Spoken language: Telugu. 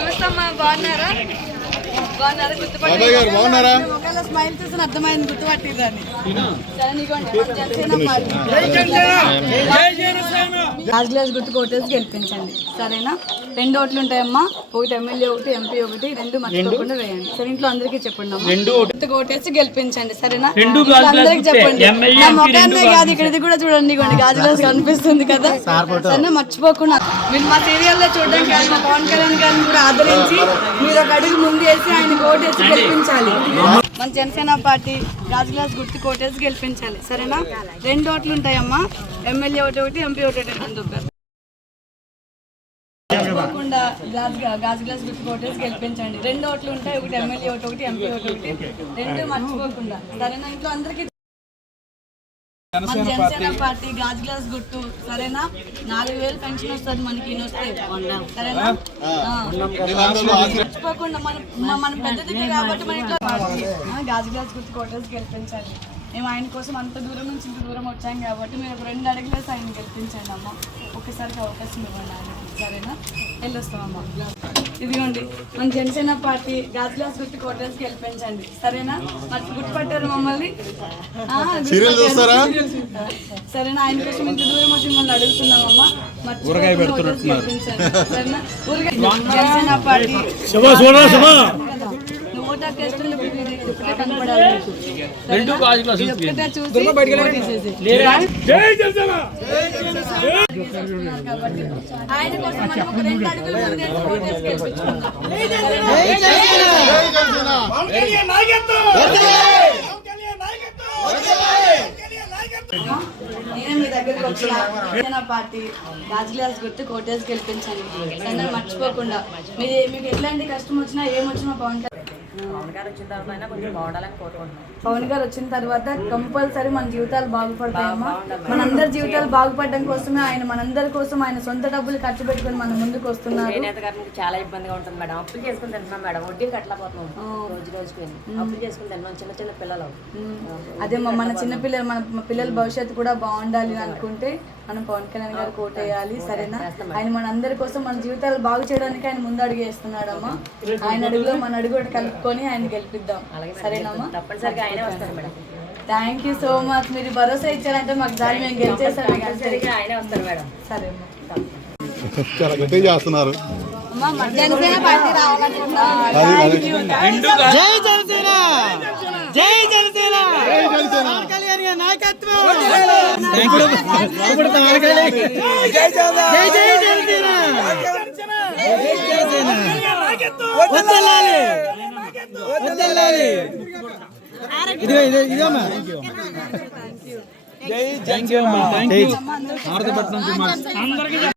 నమస్తే అమ్మా, బాగున్నారా? బాగున్నారా? బాగున్నారా? ఒకవేళ స్మైల్ చూసిన అర్థమైంది, గుర్తుపట్టిందని. గ్లాస్ గుర్తు కోటేసి గెలిపించండి, సరేనా? 2 ఓట్లు ఉంటాయమ్మా, ఒకటి ఎమ్మెల్యే, ఒకటి ఎంపీ, ఒకటి 2 మర్చిపోకుండా వేయండి. సరే, ఇంట్లో అందరికీ చెప్పండి అమ్మా. గుర్తు కోటేసి గెలిపించండి, సరేనా? అందరికి చెప్పండి. నా మొఖాన్నే కాదు, ఇక్కడ ఇది కూడా చూడండి, గాజు గ్లాస్ కనిపిస్తుంది కదా, సరేనా? మర్చిపోకుండా మీరు మా సీరియల్లో చూడడానికి కాదు, మా పవన్ కళ్యాణ్ గారిని కూడా ఆదరించి మీరు ఒక అడుగు ముందు వేసి ఆయన కోటేసి గెలిపించాలి. మన జనసేన పార్టీ గాజు గ్లాస్ గుర్తు కోటేసి గెలిపించాలి, సరేనా? 2 ఓట్లు ఉంటాయమ్మా, ఎమ్మెల్యే ఒకటి, ఎంపీ ఒకటి. మర్చిపోకుండా గాజు గ్లాస్ గుర్తు కోటేసి గెలిపించండి. 2 ఓట్లు ఉంటాయి, ఒకటి ఎమ్మెల్యే ఒకటి, ఎంపీ ఒకటి. 2 మర్చిపోకుండా, సరేనా? ఇంట్లో అందరికీ మన జనసేన పార్టీ గాజు గ్లాస్ గుర్తు, సరేనా? 4000 పెన్షన్ వస్తుంది మనకి, సరేనా? మర్చిపోకుండా మనం పెద్దదికి కాబట్టి మన ఇంట్లో గాజు గ్లాస్ గుర్తు కోటేసి గెలిపించాలి. మేము ఆయన కోసం అంత దూరం నుంచి ఇంత దూరం వచ్చాం కాబట్టి మీరు ఒక 2 అడుగులేసి ఆయన గెలిపించండి అమ్మ. ఒకసారికి అవకాశం ఇవ్వండి ఆయన, సరేనా? వెళ్ళొస్తామమ్మా. ఇదిగోండి మన జనసేన పార్టీ గాజు గ్లాస్ గుర్తు కోటేసి గెలిపించండి, సరేనా? మరి గుర్తుపట్టారు మమ్మల్ని, సరేనా? ఆయన కోసం ఇంత దూరం వచ్చి మిమ్మల్ని అడుగుతున్నామమ్మా, మర్చిపోకుండా గెలిపించండి, సరేనా? జనసేన పార్టీ ఆయన కోసం మనం ఒక 2 అడుగులు నేను మీ దగ్గరికి వచ్చిన జనసేన పార్టీ గాజు గ్లాస్ గుర్తు కోటేసి గెలిపించండి, సరే? మర్చిపోకుండా మీకు ఎట్లాంటి కష్టం వచ్చినా ఏమొచ్చినా పవన్ గారు వచ్చిన తర్వాత కంపల్సరీ మన జీవితాలు బాగుపడతాయమ్మా. మనందరి జీవితాలు బాగుపడడం కోసమే ఆయన మనందరి కోసం ఆయన సొంత డబ్బులు ఖర్చు పెట్టుకుని మన ముందుకు వస్తున్నారు. చాలా ఇబ్బందిగా ఉంటుంది మేడం, అప్పులు చేసుకుని తింటున్నాం మేడం, వడ్డీలు కట్టలేకపోతున్నాం, రోజు రోజుకి అప్పులు చేసుకుని తింటున్నాం, చిన్న చిన్న పిల్లలు. అదే మన చిన్న పిల్లలు, మన పిల్లల భవిష్యత్తు కూడా బాగుండాలి అనుకుంటే మనం పవన్ కళ్యాణ్ గారు కోటేయాలి, సరేనా? ఆయన మనందరి కోసం మన జీవితాలు బాగు చేయడానికి ఆయన ముందు అడుగు వేస్తున్నాడమ్మా. ఆయన అడుగులో మన అడుగు కలుపుకొని ఆయన గెలిపిద్దాం, సరేనమ్మా? తప్పనిసరిగా ఆయనే వస్తారు madam. Thank you so much. మీరు భరోసా ఇచ్చారంటే మాకు దాన్ని మేము గెలిచేసాం, ఆయనే వస్తారు మేడం. సరే చేస్తున్నారు. జనసేన పార్టీ రావాలనుకుంటున్నాం. జై జనసేన, జై జనసేన, పవన్ కళ్యాణ్ గారి నాయకత్వం. ఇప్పుడు జై జై జనసేన, జై జనసేన, వదలాలి వదలాలి. ఇదిగో అమ్మా, థ్యాంక్ యూ అమ్మా, థ్యాంక్ యూ.